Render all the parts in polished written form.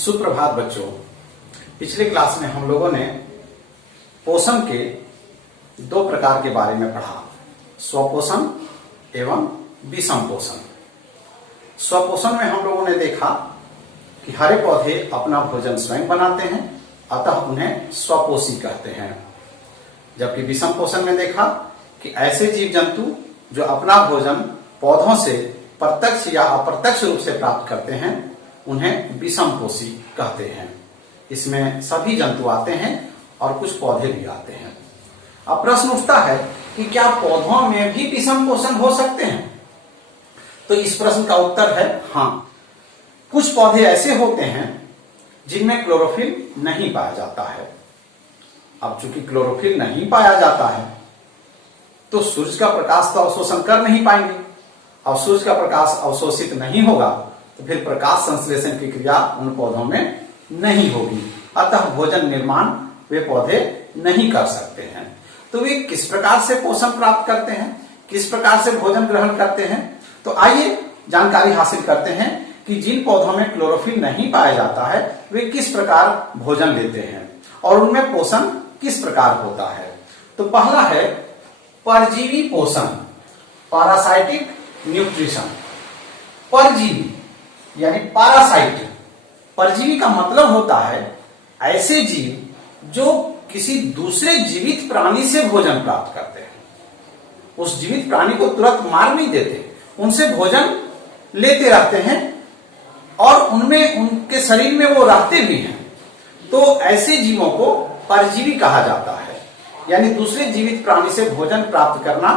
सुप्रभात बच्चों। पिछले क्लास में हम लोगों ने पोषण के दो प्रकार के बारे में पढ़ा, स्वपोषण एवं विषम पोषण। स्वपोषण में हम लोगों ने देखा कि हरे पौधे अपना भोजन स्वयं बनाते हैं, अतः उन्हें स्वपोषी कहते हैं। जबकि विषम पोषण में देखा कि ऐसे जीव जंतु जो अपना भोजन पौधों से प्रत्यक्ष या अप्रत्यक्ष रूप से प्राप्त करते हैं उन्हें विषम पोषी कहते हैं। इसमें सभी जंतु आते हैं और कुछ पौधे भी आते हैं। अब प्रश्न उठता है कि क्या पौधों में भी विषम पोषण हो सकते हैं? तो इस प्रश्न का उत्तर है हाँ। कुछ पौधे ऐसे होते हैं जिनमें क्लोरोफिल नहीं पाया जाता है। अब चूंकि क्लोरोफिल नहीं पाया जाता है तो सूर्य का प्रकाश तो अवशोषण कर नहीं पाएंगे। अब सूर्य का प्रकाश अवशोषित नहीं होगा तो फिर प्रकाश संश्लेषण की क्रिया उन पौधों में नहीं होगी, अतः भोजन निर्माण वे पौधे नहीं कर सकते हैं। तो वे किस प्रकार से पोषण प्राप्त करते हैं, किस प्रकार से भोजन ग्रहण करते हैं? तो आइए जानकारी हासिल करते हैं कि जिन पौधों में क्लोरोफिल नहीं पाया जाता है वे किस प्रकार भोजन लेते हैं और उनमें पोषण किस प्रकार होता है। तो पहला है परजीवी पोषण, पैरासाइटिक न्यूट्रिशन। परजीवी यानी पैरासाइट, परजीवी का मतलब होता है ऐसे जीव जो किसी दूसरे जीवित प्राणी से भोजन प्राप्त करते हैं। उस जीवित प्राणी को तुरंत मार नहीं देते, उनसे भोजन लेते रहते हैं और उनमें उनके शरीर में वो रहते भी हैं। तो ऐसे जीवों को परजीवी कहा जाता है, यानी दूसरे जीवित प्राणी से भोजन प्राप्त करना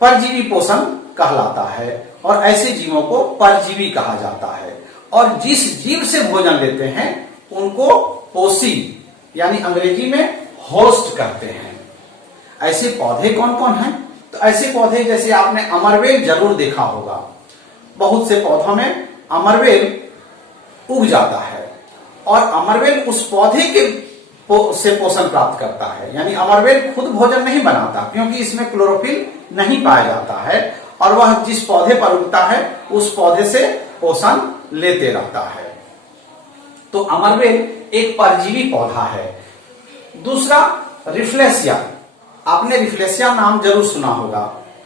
परजीवी पोषण कहलाता है और ऐसे जीवों को परजीवी कहा जाता है। और जिस जीव से भोजन लेते हैं उनको पोषी यानी अंग्रेजी में होस्ट कहते हैं। ऐसे पौधे कौन कौन हैं? तो ऐसे पौधे जैसे आपने अमरवेल जरूर देखा होगा, बहुत से पौधों में अमरवेल उग जाता है और अमरवेल उस पौधे के से पोषण प्राप्त करता है। यानी अमरवेल खुद भोजन नहीं बनाता क्योंकि इसमें क्लोरोफिल नहीं पाया जाता है और वह जिस पौधे पर उगता है उस पौधे से पोषण लेते रहता है। तो अमरवेल एक परजीवी पौधा है। दूसरा रिफ्लेशिया, आपने रिफ्लेशिया नाम जरूर सुना होगा।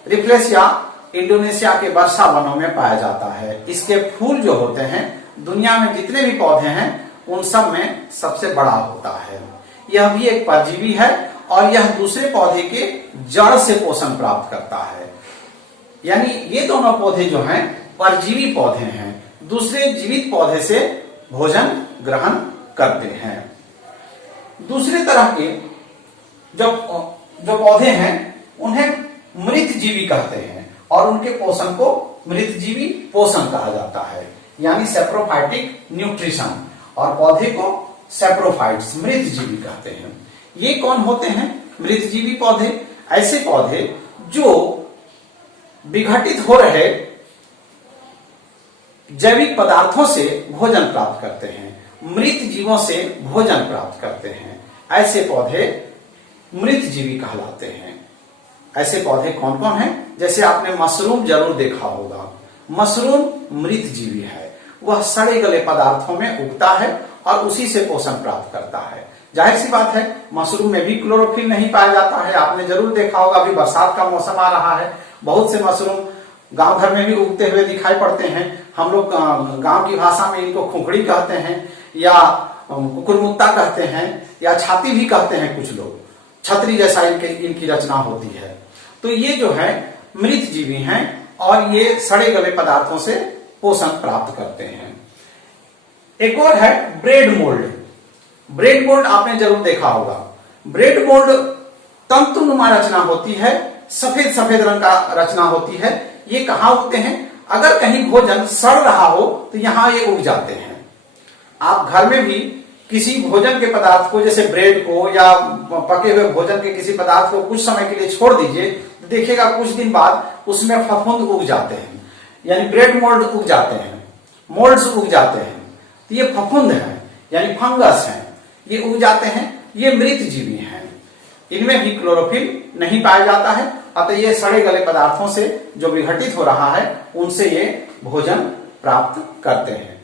रिफ्लेशिया इंडोनेशिया के वर्षा वनों में पाया जाता है। इसके फूल जो होते हैं दुनिया में जितने भी पौधे हैं उन सब में सबसे बड़ा होता है। यह भी एक परजीवी है और यह दूसरे पौधे के जड़ से पोषण प्राप्त करता है। यानी ये दोनों पौधे जो हैं परजीवी पौधे हैं, दूसरे जीवित पौधे से भोजन ग्रहण करते हैं। दूसरे तरह के जो पौधे हैं उन्हें मृतजीवी कहते हैं और उनके पोषण को मृतजीवी पोषण कहा जाता है, यानी सैप्रोफाइटिक न्यूट्रिशन। और पौधे को सैप्रोफाइट्स मृतजीवी कहते हैं। ये कौन होते हैं मृतजीवी पौधे? ऐसे पौधे जो विघटित हो रहे जैविक पदार्थों से भोजन प्राप्त करते हैं, मृत जीवों से भोजन प्राप्त करते हैं। ऐसे पौधे मृतजीवी कहलाते हैं। ऐसे पौधे कौन कौन हैं? जैसे आपने मशरूम जरूर देखा होगा। मशरूम मृतजीवी है, वह सड़े गले पदार्थों में उगता है और उसी से पोषण प्राप्त करता है। जाहिर सी बात है मशरूम में भी क्लोरोफिल नहीं पाया जाता है। आपने जरूर देखा होगा, अभी बरसात का मौसम आ रहा है, बहुत से मशरूम गांव घर में भी उगते हुए दिखाई पड़ते हैं। हम लोग गांव की भाषा में इनको खुखड़ी कहते हैं या कुकुरमुत्ता कहते हैं या छाती भी कहते हैं। कुछ लोग छतरी जैसा इनकी रचना होती है। तो ये जो है मृतजीवी हैं और ये सड़े गले पदार्थों से पोषण प्राप्त करते हैं। एक और है ब्रेड मोल्ड। ब्रेड मोल्ड आपने जरूर देखा होगा। ब्रेड मोल्ड तंतुनुमा रचना होती है, सफेद सफेद रंग का रचना होती है। ये कहाँ उगते हैं? अगर कहीं भोजन सड़ रहा हो तो यहाँ ये उग जाते हैं। आप घर में भी किसी भोजन के पदार्थ को, जैसे ब्रेड को या पके हुए भोजन के किसी पदार्थ को कुछ समय के लिए छोड़ दीजिए, देखिएगा कुछ दिन बाद उसमें फफूंद उग जाते हैं, यानी ब्रेड मोल्ड उग जाते हैं, मोल्ड्स उग जाते हैं। तो ये फफूंद है यानी फंगस है, ये उग जाते हैं। ये मृतजीवी हैं, इनमें भी क्लोरोफिल नहीं पाया जाता है, अतः ये सड़े गले पदार्थों से जो विघटित हो रहा है उनसे ये भोजन प्राप्त करते हैं।